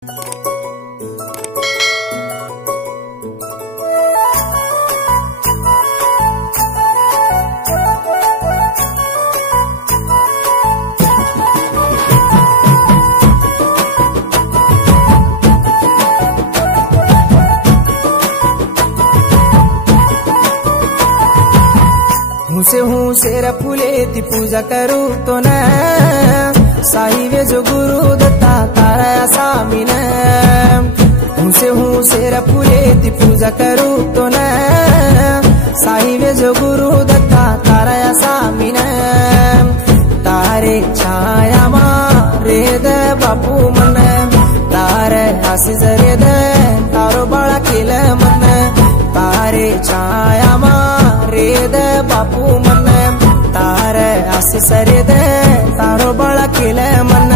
हुसे हुसेर फुले ती पूजा करू तो न साहिबे जो गुरु दत्ता तारा सामीन हुसे हुसेर फुले ती पूजा करू तो न साहिबे जो गुरु दत्ता तारा सामीन तारे छाया मारे द बापू मन तारे हसी जरे द तारो बाळा केल मन तारे छाया मारे द बापू मन तारे हसी सरे द तारो बाळा केल मन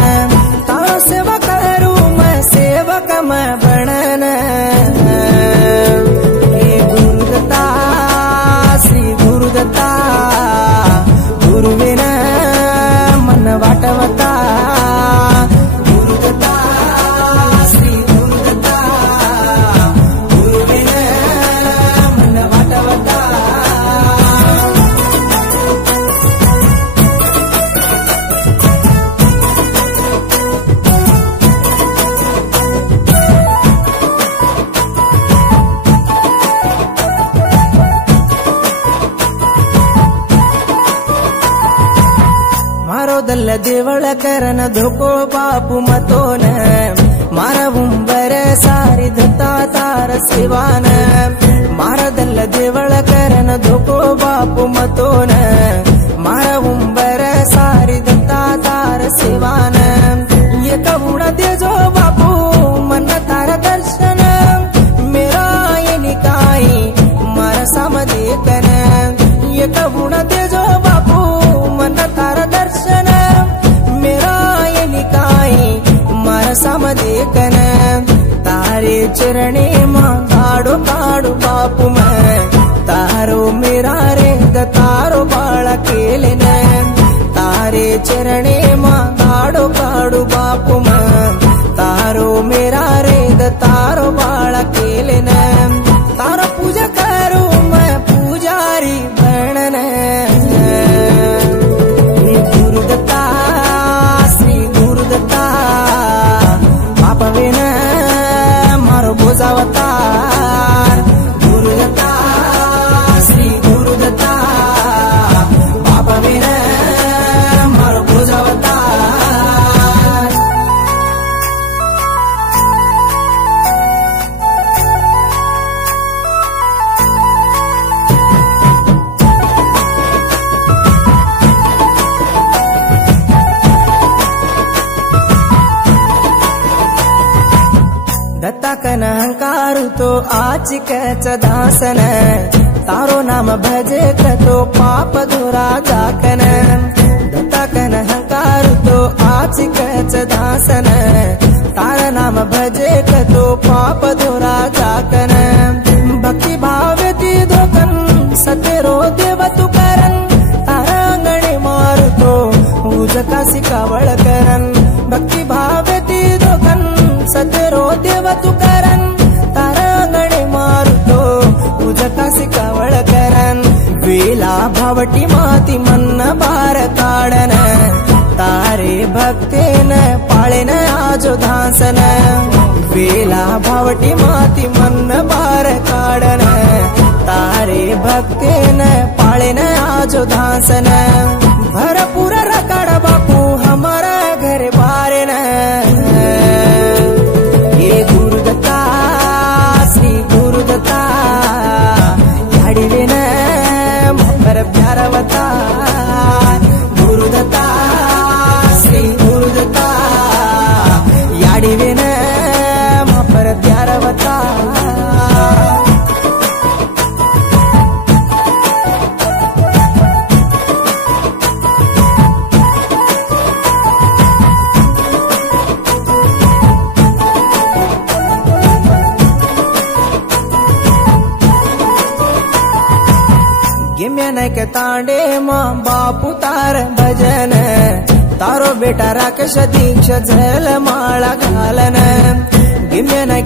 तारो सेवा करू मैं सेवक मैं बनन हे गुरुदत्ता श्री गुरुदत्ता गुरुविन मन वाटवता गुरुदत्ता श्री गुरुदत्ता गुरुविन मन वाटवता मारोदल्ल देवळ करन धोको बापू मतोन मारा उंबर सारी धता तार सेवान मारोदल्ल देवळ करन धोको बापू मतोन मारा उंबर सारी धता तार सेवान ये कबुणा दे जो बापू मन तार दर्शन मेरा ये निकाई मारा समदे कन ये कबुणा दे जो बापू मन तार दर्शन मेरा ये निकाई मारा समदे कन तारे चरणे मां काड़ो काड़ो बापू मैं तारो मेरा रे द तारो बाळा केले न तारे चरणे मां काड़ो काड़ो बापू मैं तारो मेरा रे द तारो बाळा केले न तारो पूजा करू मैं पूजारी बनन गुरुदत्ता श्री गुरुदत्ता बापवेन मारो बोजावतार गुरुदत्ता श्री गुरुदत्ता बापवेन मारो बोजावतार दत्ता कन अहंकारु तो आचिक दासन तारो नाम भजे तो पाप धुरा जाकन दत्ता कन अहंकारु तो आचिक दासन तारा नाम भजे तो पाप धुरा जाकन भक्ति भाव ती धोकन सतेरो देव तु करन तारा अंगणे मारु तो उजका सिकावळ करन भक्ति भाव ती धोकन सतेरो देव तु करन तारा अंगणे मारु तो उजका सिकावळ करन वेला भावटी माती मन बार काढन तारे भक्तेन पाळेन आजो धासन वेला भावटी माती मन बार काढन तारे भक्तेन पाळेन आजो धासन भरपूर रकाड बापू हमारा घर बारेन ये गुरुदत्ता श्री गुरुदत्ता याडिवेन मकर प्यारवता गुरुदत्ता श्री गुरुदत्ता याडिवेन मकर प्यारवता गिम्यन के तांडे मां बापू तार भजन तारो बेटा राकेश दीक्ष झल माळा घालन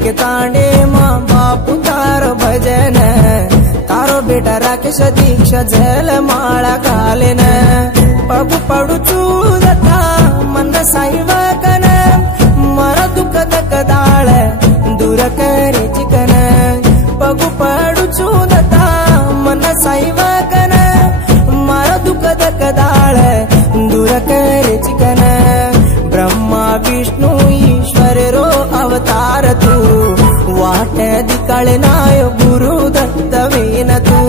के तांडे माँ बापू तारो भजन तारो बेटा राकेश दीक्षा झल माळा घालेन पगु पडुचू दत्ता मन साईवाकन मर दुःख दकदाळ दूर करे चिकन पगु पडुचू दत्ता मन साईवाकन मर दुःख दकदाळ दूर करे चिकन ब्रह्मा विष्णु ईश्वर रो अवतार तू वाट दिकाळे नाय गुरु दत्तवेन तू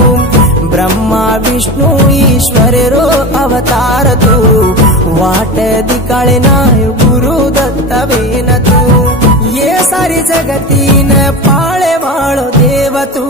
ब्रह्मा विष्णु ईश्वर रो अवतार तू वाट दिकाळे नाय गुरु दत्तवेन तू ये सारी जगतीन पाळे वाळो देव तू